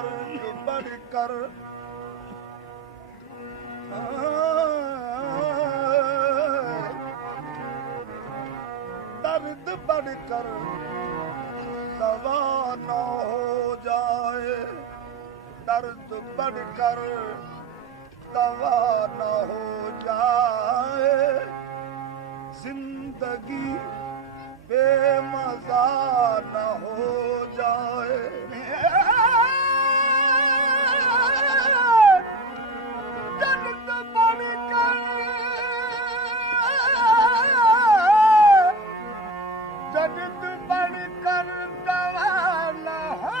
दर्द बढ़कर दर्द बढ़कर दवा न हो जाए, दर्द बढ़कर दवा न हो जाए, जिंदगी बेमजा न हो जाए। दर्द बढ़कर दर्द बढ़कर दवा न हो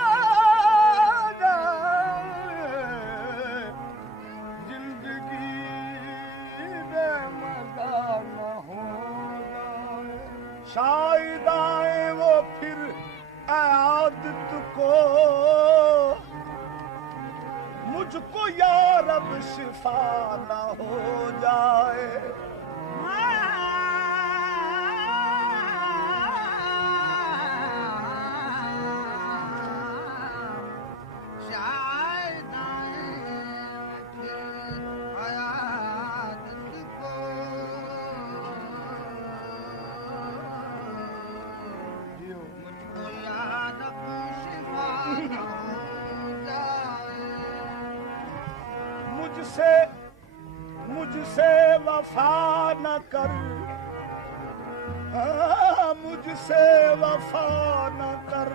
जाए, जिंदगी बेमजा न हो जाए। शायद आए वो फिर आदत को, मुझको यार अब शिफा न हो जाए। मुझसे वफा न कर, मुझसे वफा न कर,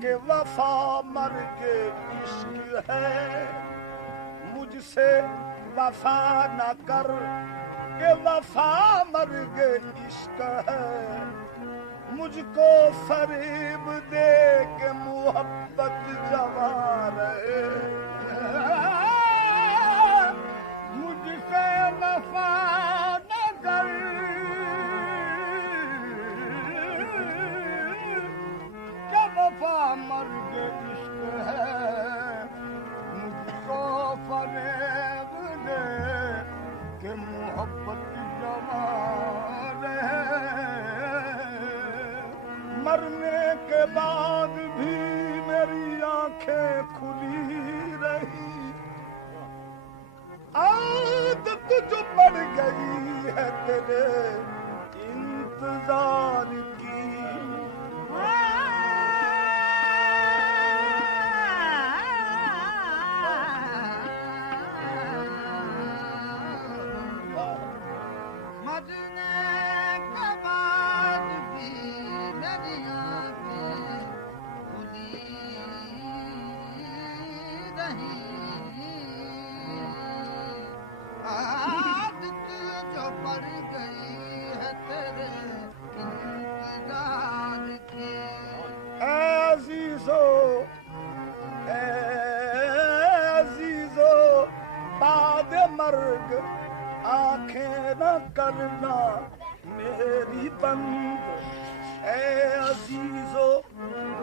कि वफा मर के इश्क है। मुझसे वफा न कर, कि वफा मर के इश्क है। मुझको फरेब दे के मोहब्बत जवा रहे, मुझसे वफा न कर, क्या वफा मर्ग इश्क है। मुझको फरेब दे के मोहब्बत जवा रहे, मरने के बाद भी मेरी आंखें खुली रही। आदत जो बढ़ गई है तेरे इंतजार की, मरने के बाद भी मेरी आंखें खुली रही। आदत जो बढ़ गई है तेरे इंतजार की। अजीजो बाद मर्ग आंखें न करना मेरी बंद। ए अजीजो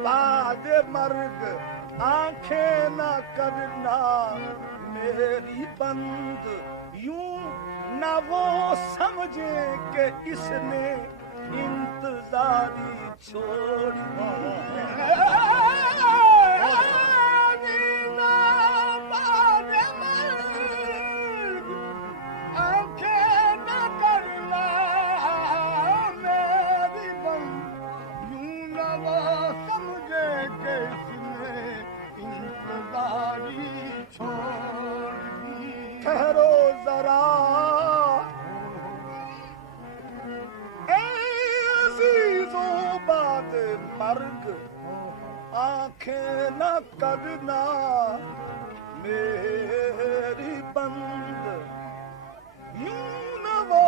बाद मर्ग आंखें न करना मेरी बंद। यूं न वो समझे कि इसने इंतजारी छोड़ दी। ठहरो जरा अज़ीज़ों बाद मर्ग आंखें न करना मेरी बंद। यूं न वो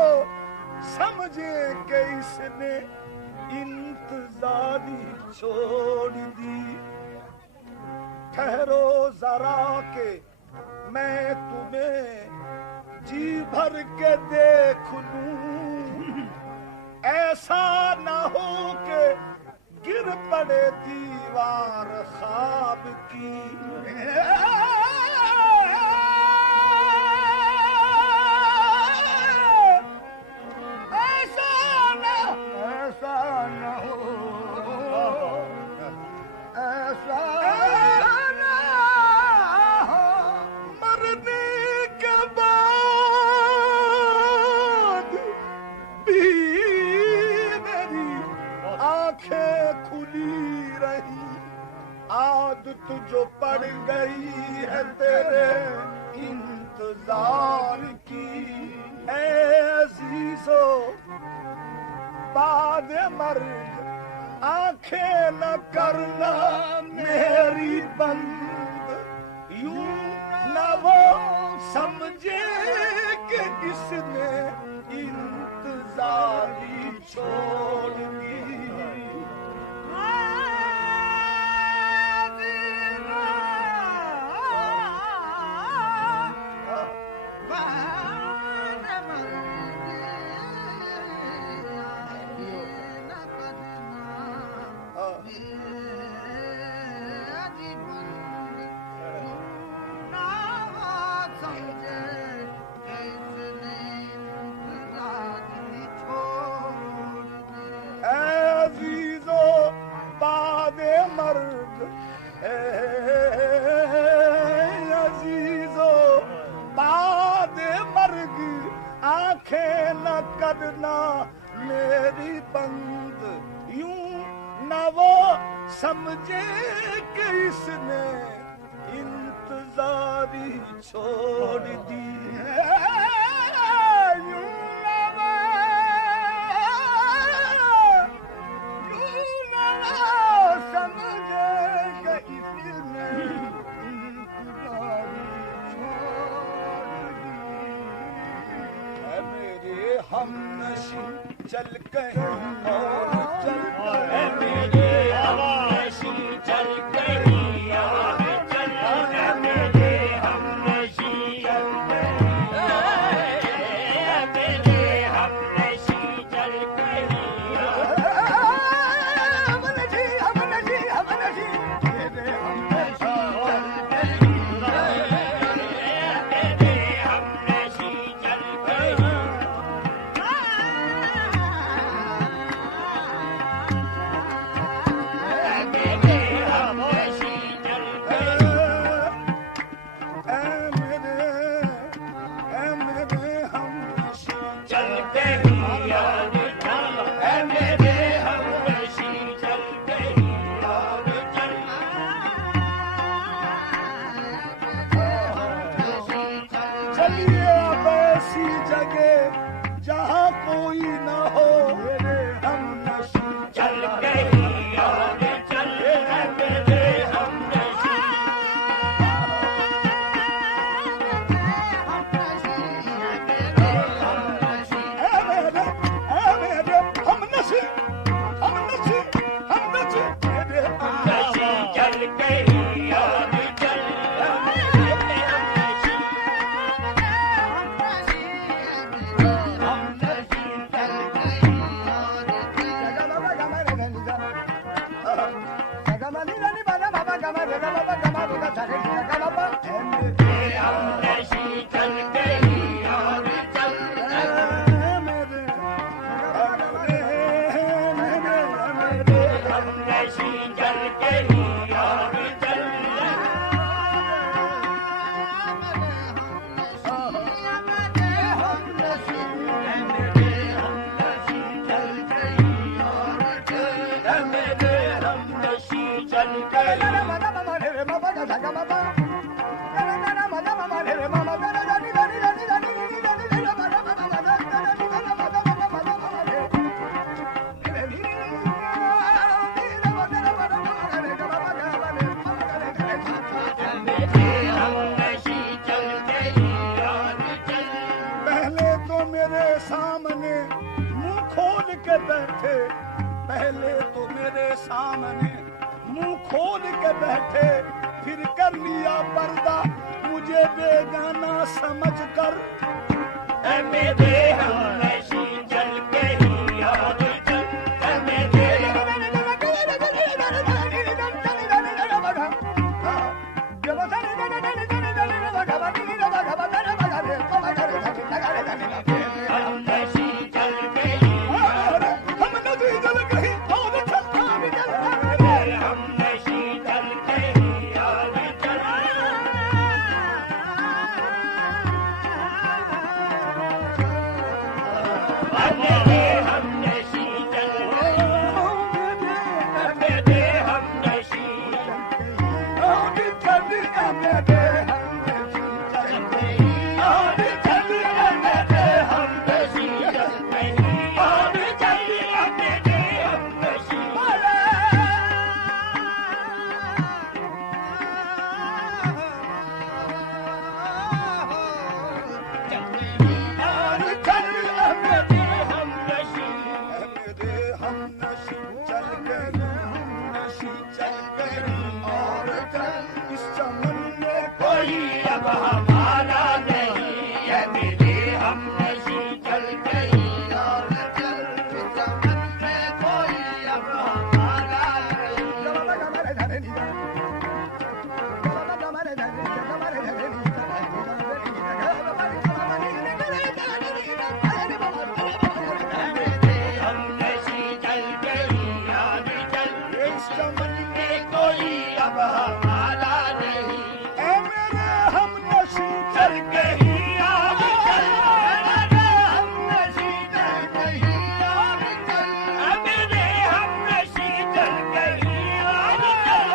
समझे कि इसने इंतजारी छोड़ दी। ठहरो जरा के मैं तुम्हें जी भर के देख लूं। ऐसा न हो के गिर पड़े दीवार ख्वाब की। ऐसा न हो जो पड़ गई है तेरे इंतजार की ऐ अजीजो बाद मर्ग आंखें न करना मेरी बंद यूं न वो समझे कि इसने इंतजारी छोड़ दी करना मेरी बंद यूं न वो समझे कि इसने इंतजारी छोड़ दी यूं न वो समझे कि इसने इंतजारी छोड़ दी मेरे हम नशी चल कहीं और चल है मेरे हम नशी चल कहीं और चल है मेरे हम नशी चल मेरे हम नशी चल कहीं हम नशी मेरे हम नशी चल कहीं मेरे हम नशी चल कहीं जहाँ कोई न हो मेरे हम नशी चल गई और चल है मेरे हम नशी मेरे हम नशी हम नशी हम नशी मेरे हम नशी चल गई और चल सामने मुंह खोल के बैठे पहले तो मेरे सामने मुंह खोल के बैठे फिर कर लिया पर्दा मुझे बेगाना समझ कर मेरे हम नशी चल के ही और चल मेरे चमन में कोई अब हमारा नहीं। ऐ मेरे हमनशी चल कहीं आग चल, मेरे हमनशी चल कहीं आग चल, मेरे हमनशी चल कहीं आग चल।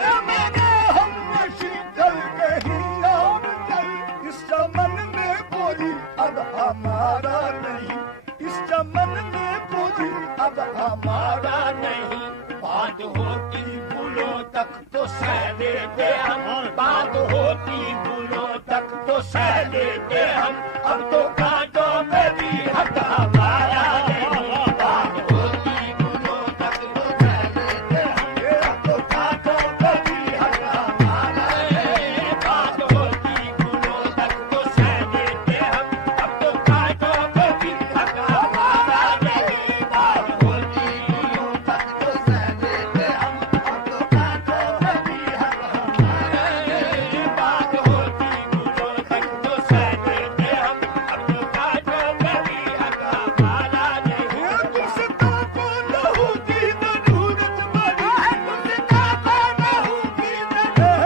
ऐ मेरे हमनशी चल कहीं आग चल, इस चमन में कोई अब हमारा नहीं, इस चमन में कोई अब हमारा नहीं। बात होती भूलों तक तो सह लेते हम, बात होती भूलों तक तो सह लेते हम, अब तो कांटों में भी हक हमारा नहीं। बात होती भूलों तक तो सह लेते हम, अब तो कांटों में भी हक हमारा नहीं। बात होती भूलों तक तो सह लेते हम, अब तो कांटों में भी हक हमारा नहीं। बात होती भूलों तक तो सह लेते हम, अब तो कांटों में भी हक हमारा नहीं। बात होती भूलों तक तो सह लेते हम, अब तो कांटों में भी हक हमारा नहीं। गुस्सा को लहू की ज़रूरत पड़ी, गुस्सा को लहू की ज़रूरत,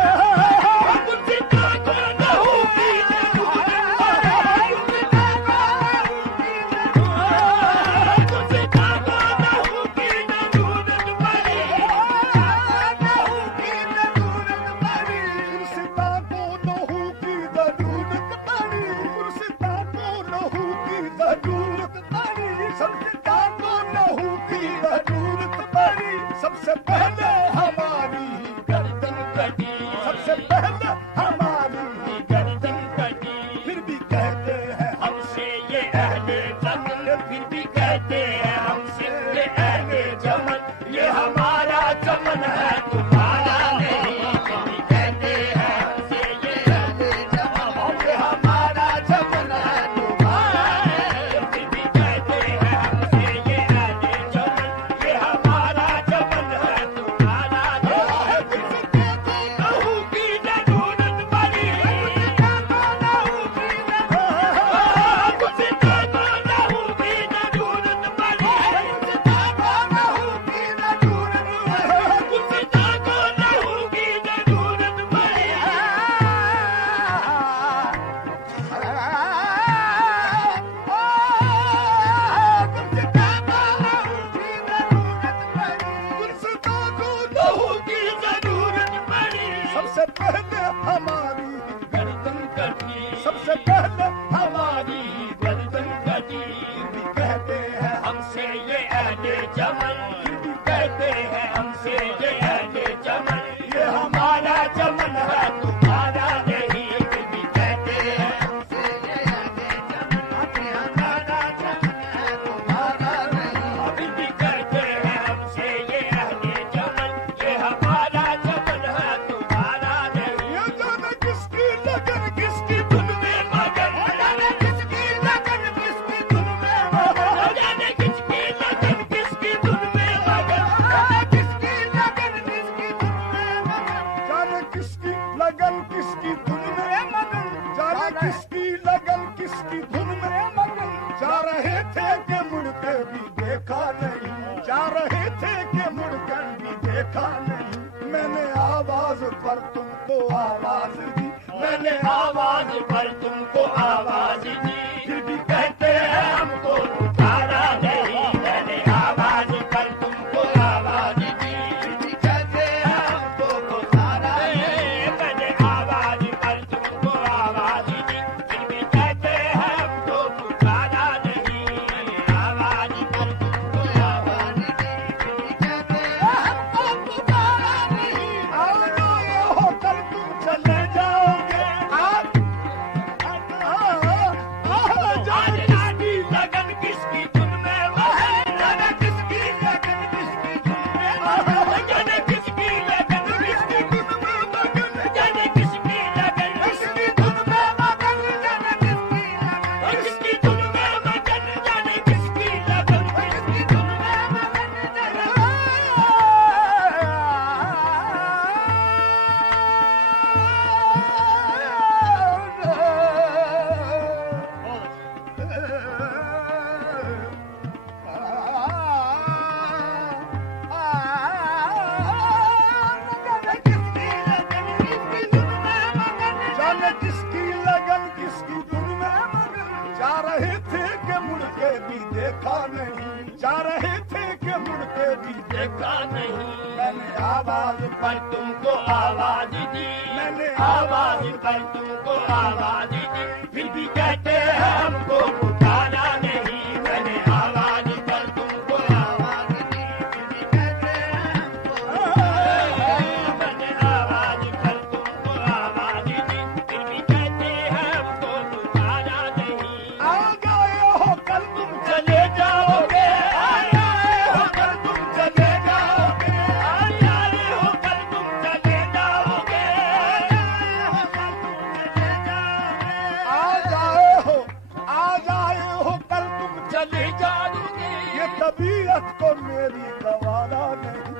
गुस्सा को लहू की ज़रूरत पड़ी, गुस्सा को लहू की ज़रूरत, गुस्सा को लहू की ज़रूरत पड़ी, लहू की ज़रूरत पड़ी, गुस्सा को लहू की ज़रूरत पड़ी, गुस्सा को लहू की ज़रूरत पड़ी, सबसे को लहू की ज़रूरत पड़ी। सबसे पहले हमारी गर्दन कटी, सबसे पहले हमारी गर्दन कटी, फिर भी कहते हैं हमसे ये अहले चमन, फिर भी कहते हैं हमसे ये अहले चमन, ये हमारा चमन है तुम्हारा नहीं। फिर भी कहते हैं हमसे ये अहले चमन, ये हमारा चमन है तुम्हारा नहीं। फिर भी कहते हैं हमसे ये अहले चमन, ये हमारा चमन है तुम्हारा नहीं। किसको लहू की ज़रूरत पड़ी, किसको लहू की ज़रूरत, किसको लहू की ज़रूरत पड़ी, किसको लहू की ज़रूरत, किसको लहू की ज़रूरत पड़ी। सबसे पहले हमारी गर्दन कटी, सबसे पहले हमारी गर्दन कटी, फिर भी कहते हैं हमसे ये अहले चमन, फिर भी कहते हैं हमसे ये अहले चमन, ये हमारा चमन है तुम्हारा नहीं। फिर भी कहते हैं हमसे ये अहले चमन, ये हमारा चमन है तुम्हारा नहीं। फिर भी कहते हैं हमसे ये अहले चमन, ये हमारा चमन है तुम्हारा नहीं। ये जाने किसकी लगन किसकी धुन में मगन, जाने किसकी लगन किसकी धुन में मगन, जाने किसकी लगन किसकी धुन में मगन, जाने किसकी लगन किसकी धुन में मगन, जाने किसकी लगन किसकी धुन में मगन, जाने किसकी लगन किसकी धुन में मगन। जा रहे थे कि मुड़कर भी देखा नहीं, जा रहे थे कि मुड़कर भी देखा नहीं। मैंने आवाज पर तुमको आवाज दी, मैंने आवाज पर तुमको आवाज दी, फिर भी कहते हैं हमको पुकारा नहीं। मैंने आवाज पर तुमको आवाज दी, फिर भी कहते हैं हमको पुकारा नहीं। मैंने आवाज पर तुमको आवाज दी, फिर भी कहते हैं हमको पुकारा नहीं। मैंने आवाज पर तुमको आवाज दी, फिर भी कहते हैं हमको पुकारा नहीं। और ये होकर तुम चले जाओगे, जाने किसकी लगन किसकी धुन में मगन, जा रहे थे कि मुड़ के भी देखा नहीं, जा रहे थे कि मुड़ के भी देखा नहीं। मैंने आवाज पर तुमको आवाज दी, मैंने आवाज पर तुमको आवाज दी, फिर भी कहते हैं हमको पुकारा नहीं। मैंने आवाज पर तुमको आवाज दी, फिर भी कहते हैं हमको मैंने आवाज पर तुमको आवाज दी, फिर भी कहते हैं हमको पुकारा नहीं। आ गए हो कल तुम चले जाओगे, आ गए हो कल तुम चले जाओगे, आ गए हो कल तुम चले जाओगे, आ जाए हो कल तुम चले जाओगे। ये तबीयत को मेरी गवारा नहीं,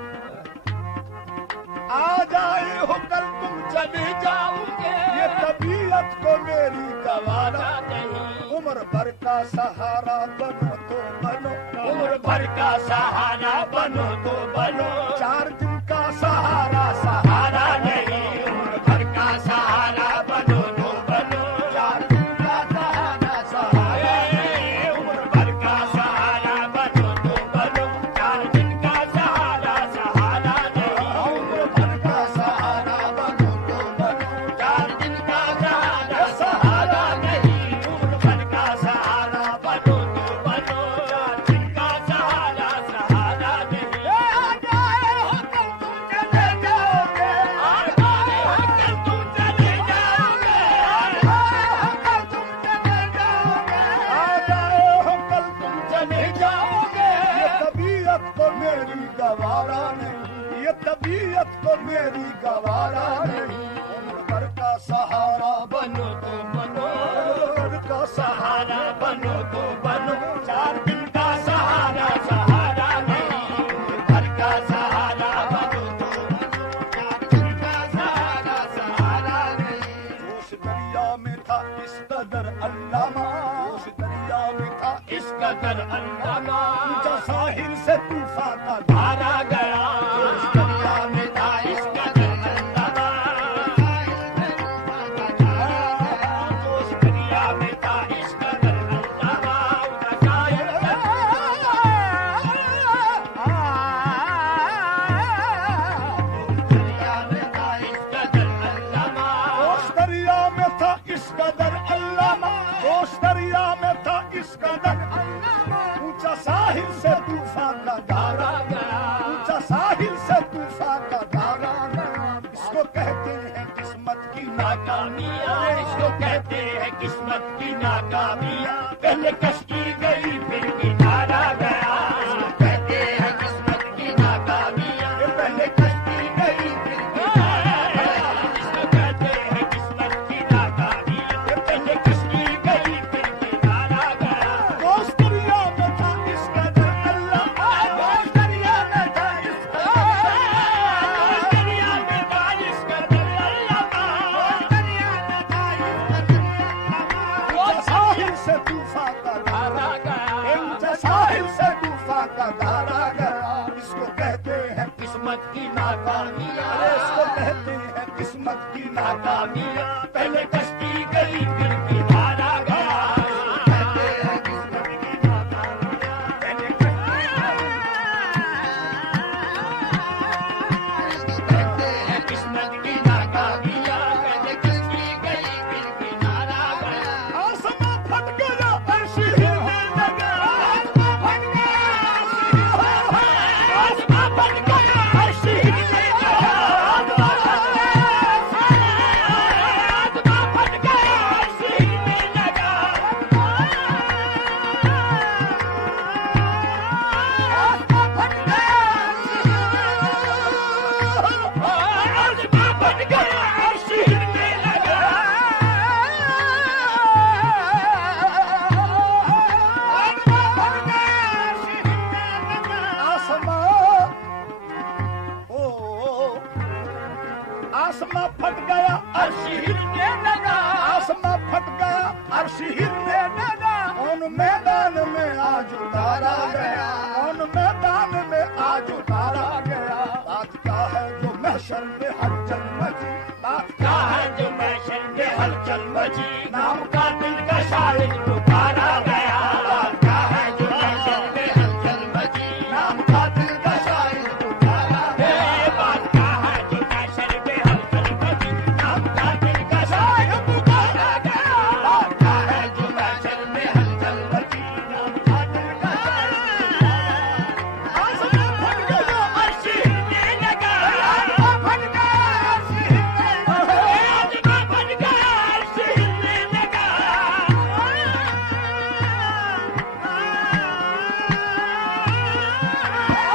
आ जाए हो कल तुम चले जाओगे, ये तबीयत को मेरी गवारा नहीं। उम्र भर का सहारा बनो तो बनो, उम्र भर का सहारा बनो तो बनो, 4 दिन का सहारा सहारा नहीं। उम्र भर का सहारा बनो तो बनो, 4 दिन का सहारा सहारा नहीं। उम्र भर का सहारा बनो तो बनो, 4 दिन का सहारा सहारा नहीं। उम्र भर का सहारा बनो तो बनो, 4 दिन का सहारा सहारा नहीं। उम्र भर का सहारा बनो तो बनो, 4 दिन का सहारा सहारा नहीं। आ जाए हो कल तुम चले जाओगे, आ जाए हो कल तुम चले जाओगे, आ जाए हो कल तुम चले जाओगे, आ जाए हो कल तुम चले जाओगे। ये तबीयत को मेरी गवारा नहीं, ये तबीयत को मेरी गवारा नहीं। उम्र भर का सहारा बनो तो बनो, उम्र भर का सहारा बनो तो बनो, 4 दिन का सहारा सहारा नहीं। उम्र भर का सहारा बनो तो बनो, 4 दिन का सहारा सहारा नहीं। जोश दरिया में था इस कदर अल्लामा, जोश दरिया में था इस कदर अल्लामा, ऊंचा साहिल से तूफान का धारा गया। जोश दरिया में था इस कदर अल्लामा, जोश दरिया में था इस कदर अल्लामा, ऊंचा साहिल से जोश दरिया में था इस कदर अल्लामा, जोश दरिया में था इस कदर अल्लामा, ऊंचा साहिल से तूफान का धारा गया, ऊंचा साहिल से तूफान का धारा गया। इसको कहते हैं किस्मत की नाकामियां, इसको कहते हैं किस्मत की नाकामियां। पहले कश्ती गई फिर किनारा गया, इसको कहते हैं किस्मत की नाकामियां। पहले कश्ती गई फिर किनारा गया, इसको कहते हैं किस्मत की नाकामियां। पहले कश्ती गई फिर किनारा गया। जोश दरिया में था इस कदर अल्लामा, जोश दरिया में था इस कदर, जोश दरिया में था इस कदर अल्लामा, जोश दरिया में था इस कदर अल्लामा। ऊंचा साहिल से तूफान का धारा गया, ऊंचा साहिल से तूफान का धारा गया। इसको कहते हैं किस्मत की नाकामियां, इसको कहते हैं किस्मत की नाकामियां। पहले कश्ती गई फिर किनारा गया, इसको कहते हैं किस्मत की नाकामियां। पहले कश्ती कहते हैं किस्मत की नाकामियां। पहले कश्ती गई फिर किनारा गया। आसमां फट गया ऐसी हिलने लगा, आसमां फट गया ऐसी हिलने लगा, आसमां फट गया ऐसी हिलने लगा, आसमां फट गया ऐसी हिलने लगा, आसमां फट मैदान में आज उतारा गया, कौन मैदान में आज उतारा गया। बात क्या है जो महशर में हलचल मची, बात क्या है जो महशर में हलचल मची। नाम कातिल का शाहिद पुकारा गया, बात क्या है जो महशर में हलचल मची। नाम कातिल का शाहिद पुकारा गया, बात क्या है जो महशर में हलचल मची। नाम कातिल का शाहिद पुकारा गया, बात क्या है जो महशर में हलचल मची। नाम कातिल का शाहिद पुकारा गया। आसमां फट गया, अर्श हिलने लगा, आसमां फट गया, अर्श हिलने लगा, आसमां फट गया, अर्श हिलने लगा।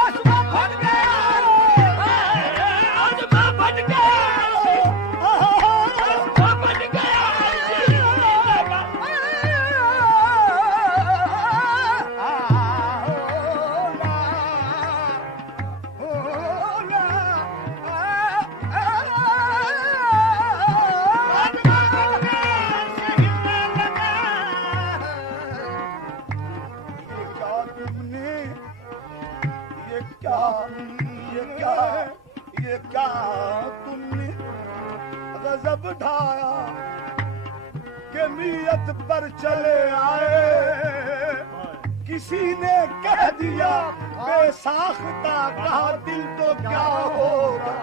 आसमां फट गया, आसमां फट गया, आसमां फट गया, अर्श हिलने लगा। ये क्या तुमने गजब ढाया कि नियत पर चले आए। किसी ने कह दिया बेसाख्ता कहा दिल तो क्या होगा।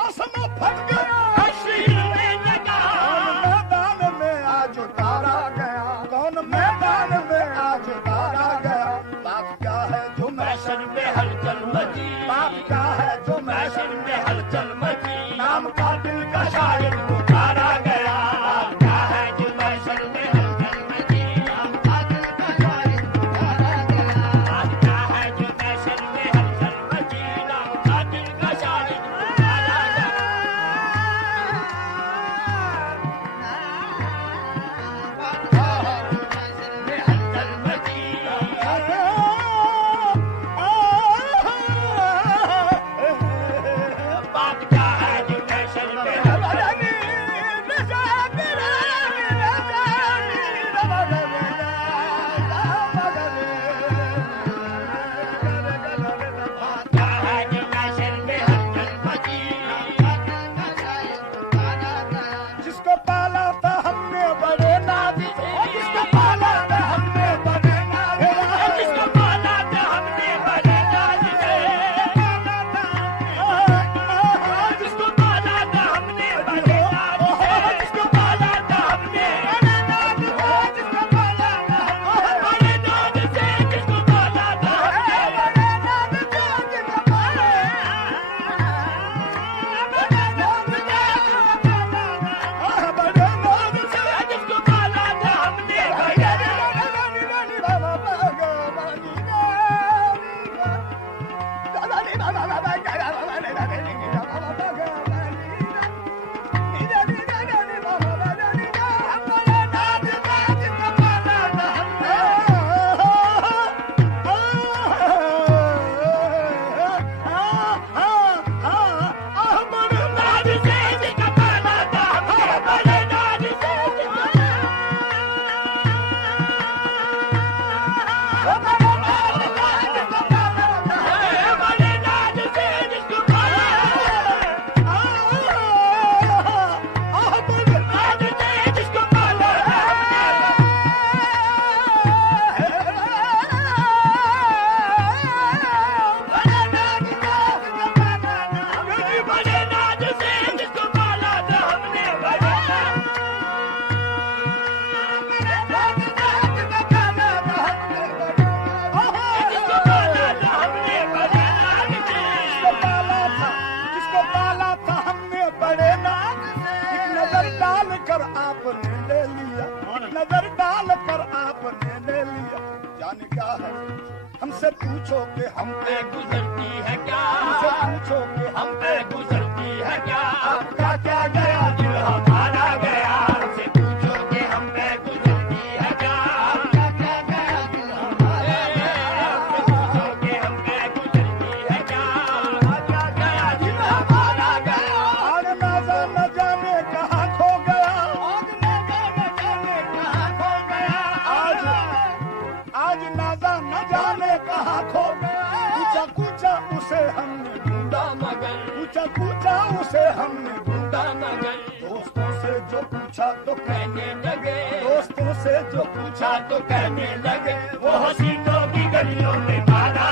आसमां फट गया, अर्श हिलने लगा, कौन मैदान में आज उतारा गया, कौन मैदान में आज उतारा गया। बात क्या है जो महशर में हलचल मची, बात क्या है जो महशर में हलचल मची। नाम कातिल का शाहिद पुकारा गया, बात क्या है जो महशर में हलचल मची। नाम कातिल का शाहिद पुकारा गया, बात क्या है जो महशर में हलचल मची। नाम कातिल का शाहिद पुकारा गया। बात क्या है जो महशर में जिसको पाला था हमने बड़े नाज से, जिसको पाला था हमने बड़े नाज से, जिसको पाला था हमने बड़े नाज से, जिसको पाला था हमने बड़े नाज से, जिसको पाला था हमने बड़े नाज से, जिसको पाला था हमने बड़े नाज से, जिसको पाला था हमने बड़े नाज से, जिसको पाला हमसे पूछो कि हम पे गुजरती है क्या, हमसे पूछो कि हम पे गुजरती है क्या। आपका क्या गया दिल हमारा गया, हमसे पूछो कि हम पे गुजरती है क्या। आपका क्या गया दिल हमारा गया, हमसे पूछो कि हम पे गुजरती है क्या। आपका क्या गया दिल हमारा गया। आग नाज़ा न जाने कहाँ खो गया, आग नाज़ा न जाने कहाँ खो गया। आज कहाँ खो गया, पूछा पूछा उसे हमने ढूंढा मगर, पूछा पूछा उसे हमने ढूंढा मगर, दोस्तों से जो पूछा तो कहने लगे, दोस्तों से जो पूछा तो कहने लगे, वो हसीनों की गलियों में मारा